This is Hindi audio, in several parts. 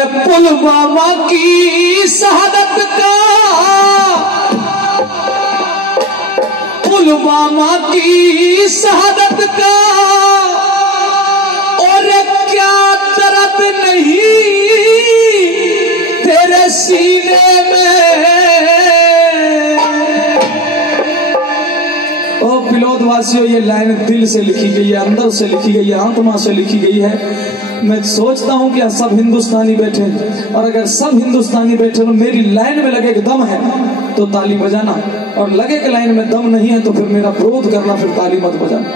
अरे पुलवामा की शहादत का, पुलवामा की शहादत का और क्या दर्द नहीं तेरे सीने में। ओ पिलोद वासियों, ये लाइन दिल से लिखी गई है, अंदर से लिखी गई है, आत्मा से लिखी गई है। मैं सोचता हूं कि सब हिंदुस्तानी बैठे, और अगर सब हिंदुस्तानी बैठे तो मेरी लाइन में लगे कि दम है तो ताली बजाना, और लगे कि लाइन में दम नहीं है तो फिर मेरा विरोध करना, फिर ताली मत बजाना।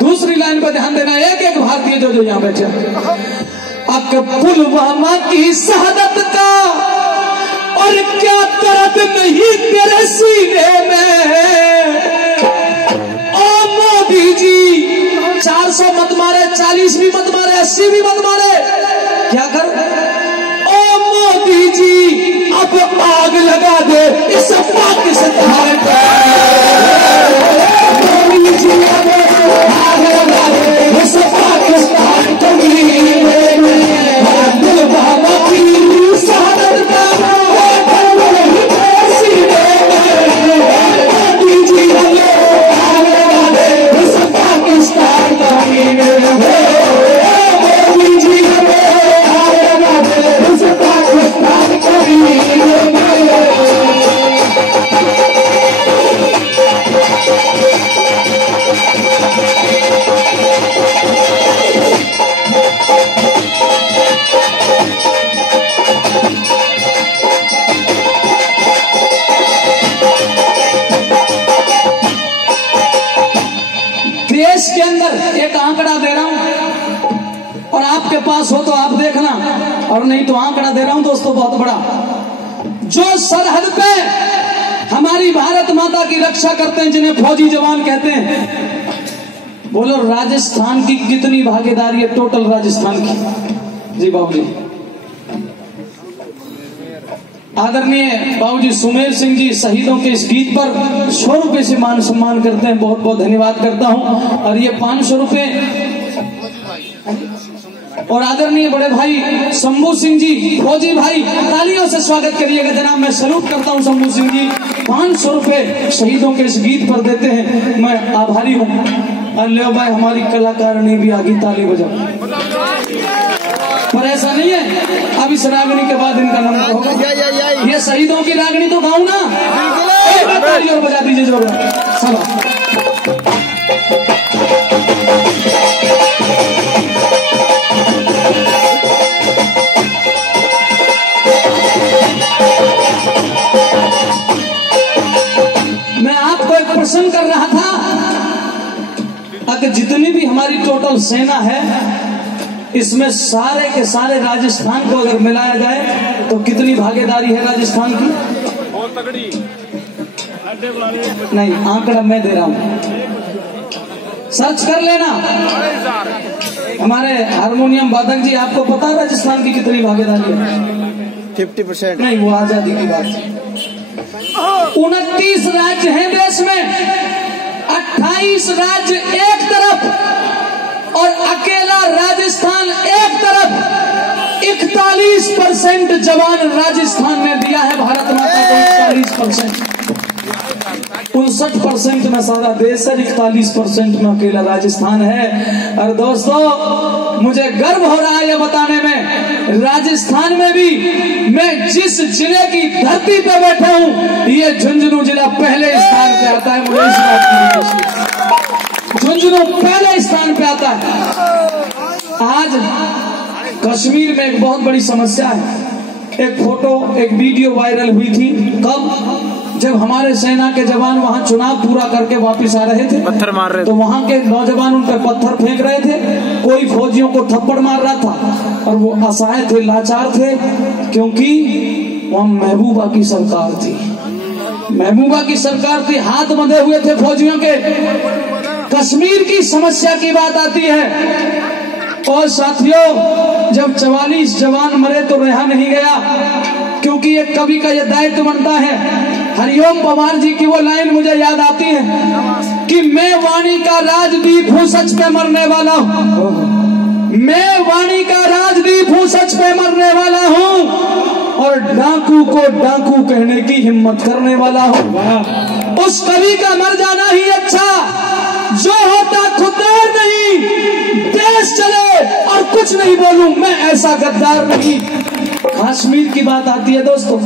दूसरी लाइन पर ध्यान देना, एक एक भारतीय जो यहाँ बैठे, अब पुलवामा की शहादत का और क्या दर्द नहीं तेरे सीने में। ओ मोदी जी, 400 मत मारे, 40 भी मत मारे, 80 भी मत मारे, क्या कर? ओ मोदी जी, अब आग लगा दे इस पाकिस्तान पे। मोदी जी, अब आग लगा दे इस पाकिस्तान पुलवामा की शहादत का आपके पास हो तो आप देखना, और नहीं तो आंकड़ा दे रहा हूं दोस्तों बहुत बड़ा। जो सरहद पे हमारी भारत माता की रक्षा करते हैं, जिन्हें फौजी जवान कहते हैं, बोलो राजस्थान की कितनी भागीदारी है टोटल राजस्थान की? जी बाबू जी, आदरणीय बाबूजी सुमेर सिंह जी शहीदों के इस गीत पर 100 रुपए से मान सम्मान करते हैं, बहुत बहुत धन्यवाद करता हूं। और ये 500 रुपए और आदरणीय बड़े भाई शंभू सिंह जी फौजी भाई, तालियों से स्वागत करिएगा जनाब। मैं सैल्यूट करता हूं शंभू सिंह जी, 500 रुपए शहीदों के इस गीत पर देते हैं, मैं आभारी हूं। अल्ले भाई हमारी कलाकारिणी भी आगे ताली बजाओ, पर ऐसा नहीं है अब इस रागनी के बाद इनका नंबर होगा। ये शहीदों की रागनी तो गाऊं ना, ताली और बजा दीजिए जो सब। प्रश्न कर रहा था, अगर जितनी भी हमारी टोटल सेना है, इसमें सारे के सारे राजस्थान को अगर मिलाया जाए तो कितनी भागीदारी है राजस्थान की? बहुत तगड़ी। नहीं, आंकड़ा मैं दे रहा हूं, सर्च कर लेना। हमारे हारमोनियम वादक जी, आपको पता है राजस्थान की कितनी भागीदारी है? 50%। नहीं, वो आजादी की बात। 29 राज्य हैं देश में, 28 राज्य एक तरफ और अकेला राजस्थान एक तरफ। 41% जवान राजस्थान ने दिया है भारत माता को, 41%। 59% में सारा देश है, 41% में अकेला राजस्थान है। और दोस्तों, मुझे गर्व हो रहा है ये बताने में, राजस्थान में भी मैं जिस जिले की धरती पे बैठा हूँ, ये झुंझुनू जिला पहले स्थान पे आता है। मुझे इस बात की, झुंझुनू पहले स्थान पे आता है। आज कश्मीर में एक बहुत बड़ी समस्या है। एक फोटो, एक वीडियो वायरल हुई थी, कब? जब हमारे सेना के जवान वहां चुनाव पूरा करके वापस आ रहे थे, पत्थर मार रहे थे, तो वहां के नौजवान उन पर पत्थर फेंक रहे थे, कोई फौजियों को थप्पड़ मार रहा था, और वो असहाय थे, लाचार थे, क्योंकि वहां महबूबा की सरकार थी। महबूबा की सरकार थी, हाथ बंधे हुए थे फौजियों के। कश्मीर की समस्या की बात आती है, और साथियों, जब 44 जवान मरे तो रहा नहीं गया, क्योंकि एक कवि का यह दायित्व बनता है। हरिओम पवार जी की वो लाइन मुझे याद आती है कि मैं वाणी का राजदीप हूँ, सच पे मरने वाला हूँ। मैं वाणी का राजदीप हूं, सच पे मरने वाला हूं और डाकू को डाकू कहने की हिम्मत करने वाला हूं। उस कवि का मर जाना ही अच्छा, जो होता खुददार नहीं, देश चले और कुछ नहीं बोलूं, मैं ऐसा गद्दार नहीं। कश्मीर की बात आती है दोस्तों,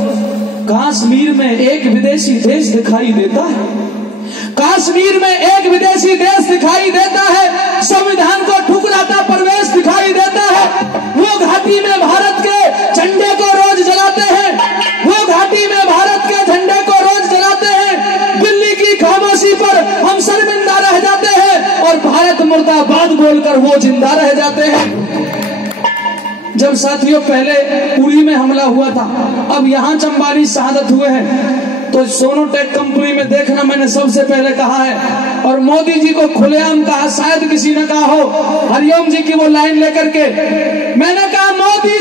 कश्मीर में एक विदेशी देश दिखाई देता है, कश्मीर में एक विदेशी देश दिखाई देता है, संविधान को ठुकराता प्रवेश दिखाई देता है। वो घाटी में भारत के झंडे को रोज जलाते हैं, वो घाटी में भारत के झंडे को रोज जलाते हैं। दिल्ली की खामोशी पर हम शर्मिंदा रह जाते हैं और भारत मुर्दाबाद बोलकर वो जिंदा रह जाते हैं। जब साथियों पहले उरी में हमला हुआ था, अब यहाँ चंबारी शहादत हुए हैं, तो सोनोटेक कंपनी में देखना मैंने सबसे पहले कहा है और मोदी जी को खुलेआम कहा, शायद किसी ने कहा हो, हरिओम जी की वो लाइन लेकर के मैंने कहा, मोदी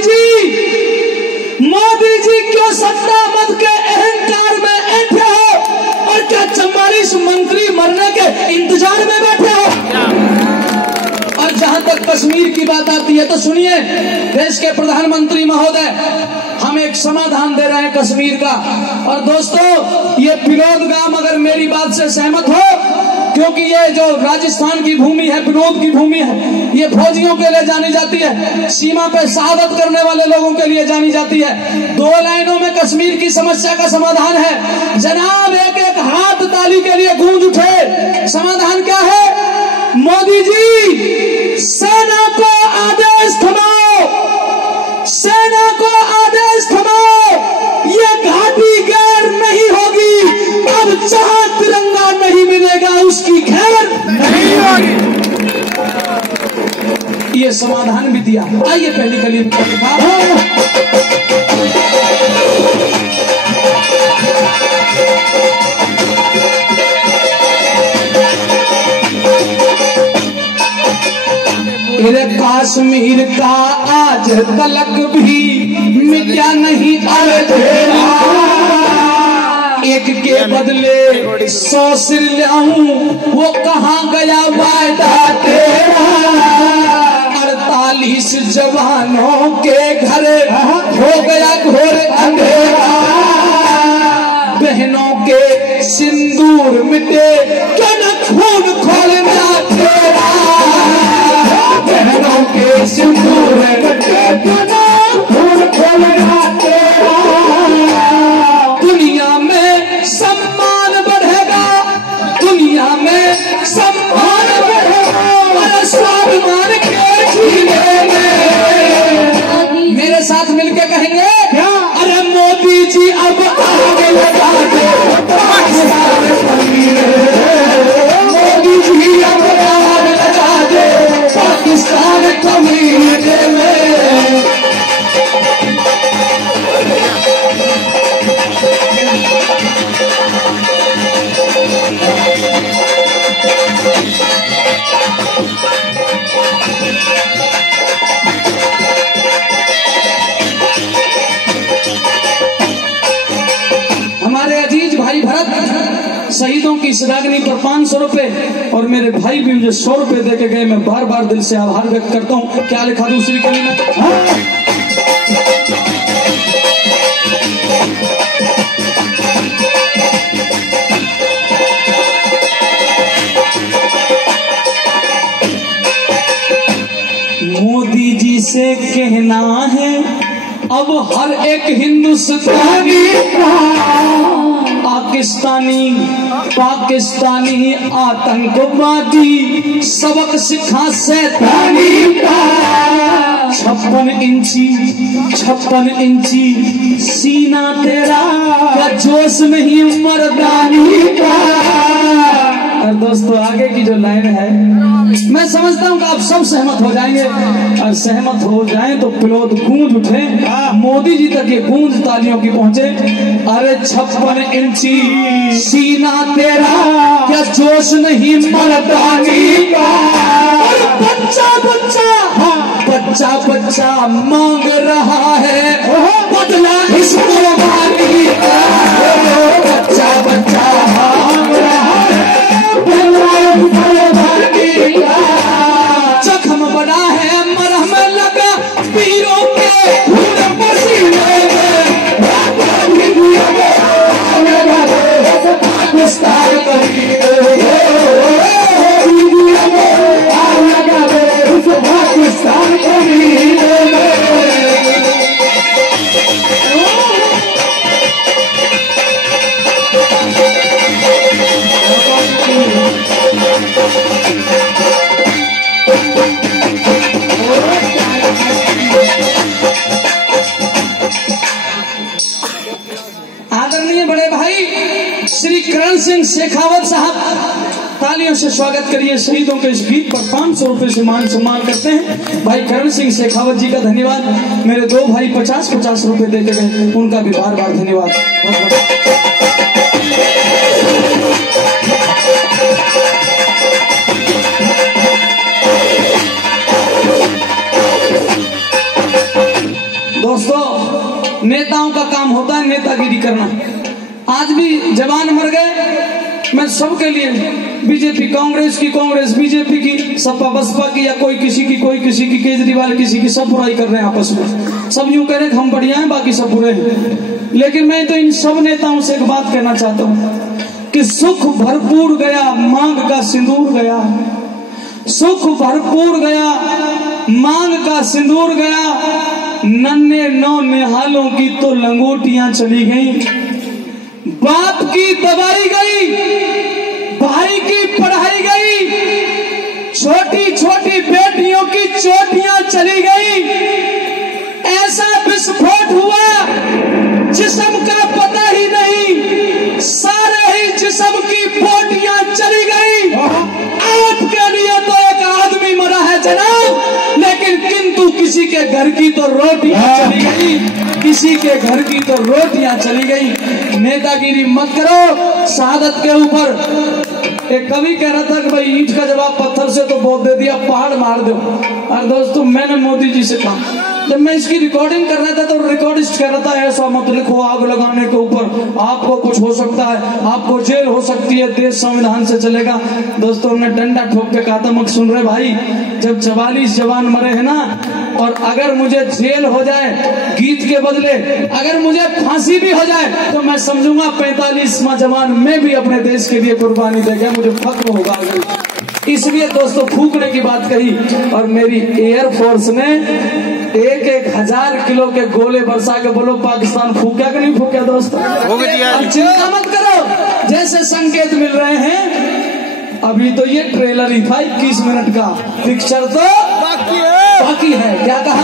जी क्यों सत्ता मद के अहंकार में ऐठे हो और क्या 44 मंत्री मरने के इंतजार में बैठे हो। और जहां तक कश्मीर की बात आती है तो सुनिए, देश के प्रधानमंत्री महोदय हम एक समाधान दे रहे हैं कश्मीर का। और दोस्तों ये पिलोद गांव अगर मेरी बात से सहमत हो, क्योंकि ये जो राजस्थान की भूमि है, पिलोद की भूमि है, ये फौजियों के लिए जानी जाती है, सीमा पे शहादत करने वाले लोगों के लिए जानी जाती है। 2 लाइनों में कश्मीर की समस्या का समाधान है जनाब, एक एक हाथ ताली के लिए गूंज उठे। समाधान क्या है? मोदी जी सेना को आदेश थमाओ, सेना को आदेश थमाओ, ये घाटी गैर नहीं होगी। अब जहां तिरंगा नहीं मिलेगा उसकी खैर नहीं होगी। ये समाधान भी दिया। आइए पहली कली कश्मीर का आज तलक भी मिटा नहीं अर्धेरा, एक के बदले 100 सिर लाऊं, वो कहाँ गया वायदा तेरा। 48 जवानों के घर हो गया घोर अंधेरा, बहनों के सिंदूर मिटे क्यों न खून खोलना तेरा, बहनों के सिंदूर मिटे क्यों न खून खोलना तेरा। दुनिया में सम्मान बढ़ेगा, दुनिया में सम्मान बढ़ेगा, और स्वाभिमान के जीने में। मेरे साथ मिलके कहेंगे क्या? अरे मोदी जी अब आगे लगा दे, मोदी जी अब आगे लगा दे पाकिस्तान कमीने में। हमारे अजीज भाई भरत शहीदों की सरागनी पर 500 रुपए और मेरे भाई भी मुझे 100 रुपए देके गए। मैं बार बार दिल से आभार व्यक्त करता हूँ। क्या लिखा दूसरी कली में? मोदी जी से कहना है अब हर एक हिंदुस्तानी, पाकिस्तानी आतंकवादी सबक सिखा सैतानी का। 56 इंची सीना तेरा, क्या जोश नहीं मर्दानी का। और दोस्तों आगे की जो लाइन है, मैं समझता हूँ कि आप सब सहमत हो जाएंगे, और सहमत हो जाएं तो पिलोद गूंज उठे, मोदी जी तक ये गूंज तालियों की पहुंचे। अरे 56 इंची सीना तेरा, क्या जोश नहीं मर्दानी का। बच्चा मांग रहा है बदला इस कुर्बानी का। बच्चा मांग रहा है बदला इस कुर्बानी का। जख्म बड़ा है मरा आदरणीय बड़े भाई श्री करण सिंह शेखावत साहब, तालियों से स्वागत करिए। शहीदों के इस गीत पर 500 रुपए से मान सम्मान करते हैं भाई करण सिंह शेखावत जी का धन्यवाद। मेरे दो भाई 50-50 रुपए देते गए, उनका भी बार बार धन्यवाद। दोस्तों, नेताओं का काम होता है नेतागिरी करना। आज भी जवान मर गए, मैं सबके लिए, बीजेपी कांग्रेस की, कांग्रेस बीजेपी की, सपा बसपा की, या कोई किसी की, कोई किसी की, केजरीवाल किसी की, सब बुराई कर रहे हैं आपस में। सब यूं कह रहे हैं हम बढ़िया हैं, बाकी सब बुरे हैं। लेकिन मैं तो इन सब नेताओं से एक बात कहना चाहता हूं कि सुख भरपूर गया, मांग का सिंदूर गया। सुख भरपूर गया, मांग का सिंदूर गया। नन्हे नौ निहालों की तो लंगोटियां चली गई। बाप की दवाई गई, भाई की पढ़ाई गई, छोटी छोटी बेटियों की चोटियां चली गई। ऐसा विस्फोट हुआ जिस्म का पता ही नहीं, सारे ही जिस्म की बोटियां चली गई। आपके लिए तो एक आदमी मरा है जनाब, लेकिन किंतु किसी के घर की तो रोटियां चली गई, किसी के घर की तो रोटियां चली गई। नेतागिरी मत करो शहादत के ऊपर। एक कवि कह रहा था कि भाई ईंट का जवाब पत्थर से तो बहुत दे दिया, पहाड़ मार दो। और दोस्तों, मैंने मोदी जी से कहा, जब मैं इसकी रिकॉर्डिंग कर रहा था तो रिकॉर्डिस्ट कह रहा था ऐसा मत लिखो, आग लगाने के ऊपर आपको कुछ हो सकता है, आपको जेल हो सकती है, देश संविधान से चलेगा। दोस्तों, हमने डंडा ठोक के कहा था मत सुन रहे भाई, जब 44 जवान मरे हैं ना, और अगर मुझे जेल हो जाए गीत के बदले, अगर मुझे फांसी भी हो जाए, तो मैं समझूंगा 45वां जवान मैं भी अपने देश के लिए कुर्बानी दे गया, मुझे फख्र होगा। इसलिए दोस्तों फूकने की बात कही, और मेरी एयरफोर्स ने 1,000 किलो के गोले बरसा के, बोलो पाकिस्तान फूका कि नहीं फूका दोस्तों? चिंता मत करो, जैसे संकेत मिल रहे हैं। अभी तो ये ट्रेलर ही था 21 मिनट का, पिक्चर तो बाकी है। क्या कहा?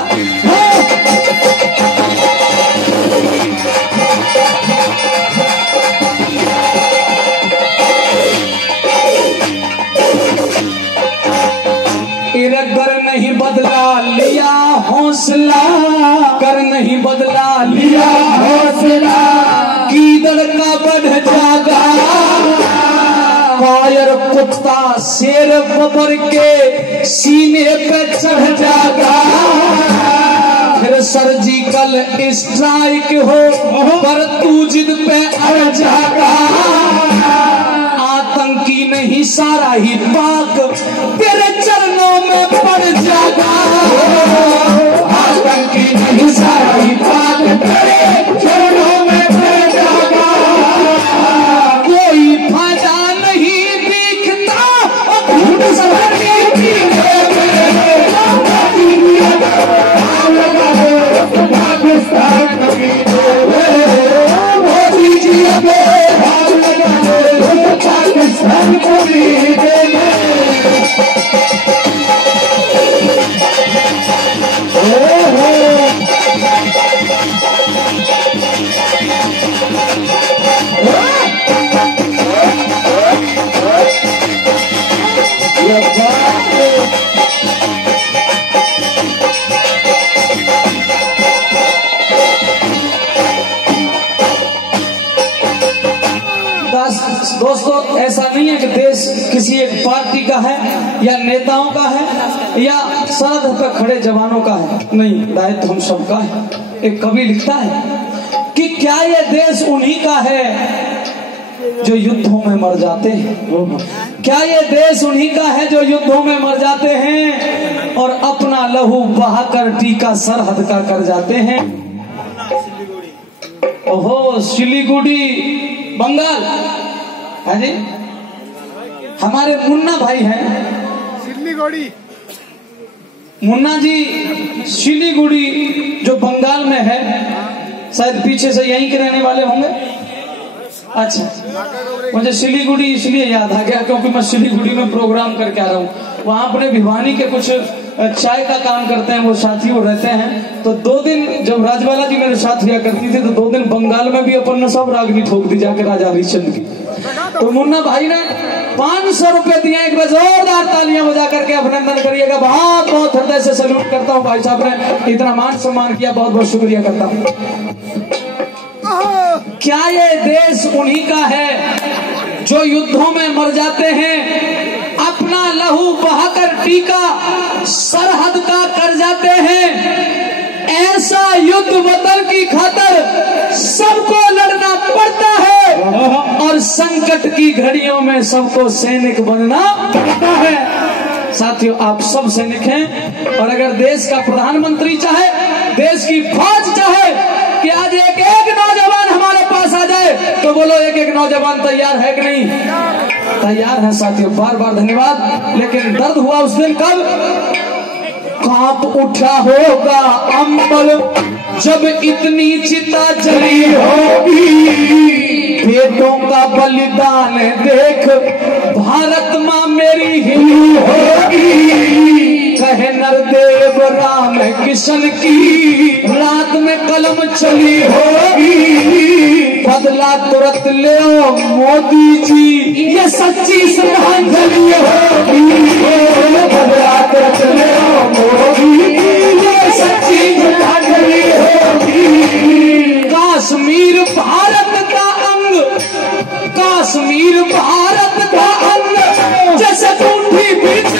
कर नहीं बदला लिया हौसला, कर नहीं बदला लिया हौसला, कीदड़ का बढ़ जागा, कायर कुत्ता शेर बबर के सीने पे चढ़ जागा। फिर सर्जिकल स्ट्राइक हो पर तू जिद पे अड़ जागा। आतंकी नहीं सारा ही पाक तेरे चरणों में पड़ जागा। आतंकी नहीं सारा ही पाक तेरे चरणों में पड़ जागा। कोई फायदा नहीं दिखता मोदी जी पाकिस्तान को दोस्तों, ऐसा नहीं है कि देश किसी एक पार्टी का है या नेताओं का है या सरहद पर खड़े जवानों का है, नहीं, दायित्व हम सबका है। एक कवि लिखता है कि क्या ये देश उन्हीं का है जो युद्धों में मर जाते हैं? क्या ये देश उन्हीं का है जो युद्धों में मर जाते हैं और अपना लहू बहाकर टीका सरहद का कर जाते हैं? ओहो, सिलीगुड़ी बंगाल है जी, हमारे मुन्ना भाई हैं सिलीगुड़ी, मुन्ना जी सिलीगुड़ी जो बंगाल में है, शायद पीछे से यहीं के रहने वाले होंगे। अच्छा, मुझे सिलीगुड़ी इसलिए याद आ गया क्योंकि मैं सिलीगुड़ी में प्रोग्राम करके आ रहा हूँ। वहां अपने भिवानी के कुछ चाय का काम करते हैं, वो साथी वो रहते हैं। तो 2 दिन जब राजबाला जी मेरे साथ हुआ करती थी तो 2 दिन बंगाल में भी अपन ने सब रागनी ठोक दी जाके राजा हरिश्चंद्र की। तो मुन्ना भाई ने 500 रुपए दिए। एक बार जोरदार तालियां बजा करके अभिनंदन करिएगा। बहुत बहुत हृदय से सैल्यूट करता हूँ भाई साहब ने इतना मान सम्मान किया, बहुत बहुत शुक्रिया करता हूँ। क्या ये देश उन्हीं का है जो युद्धों में मर जाते हैं, अपना लहू बहाकर टीका सरहद का कर जाते हैं। ऐसा युद्ध वतन की खातिर सबको लड़ना पड़ता है और संकट की घड़ियों में सबको सैनिक बनना पड़ता है। साथियों, आप सब सैनिक हैं और अगर देश का प्रधानमंत्री चाहे, देश की फौज चाहे कि आज एक एक नौजवान हमारे पास आ जाए तो बोलो एक एक नौजवान तैयार है कि नहीं? तैयार है साथियों, बार बार धन्यवाद। लेकिन दर्द हुआ उस दिन कब कांप उठा होगा अंबर जब इतनी चिता जली होगी। बेटों का बलिदान देख भारत माँ मेरी हिली होगी। कहे नरदेव राम किशन की रात में कलम चली होगी। बदला तुरंत ले मोदी जी, ये सच्ची श्रद्धांजलि होगी। बदला तुरंत ले मोदी, ये सच्ची श्रद्धांजलि होगी। काश्मीर भारत का अंग, कश्मीर भारत का अंग, जैसे मुट्ठी बीच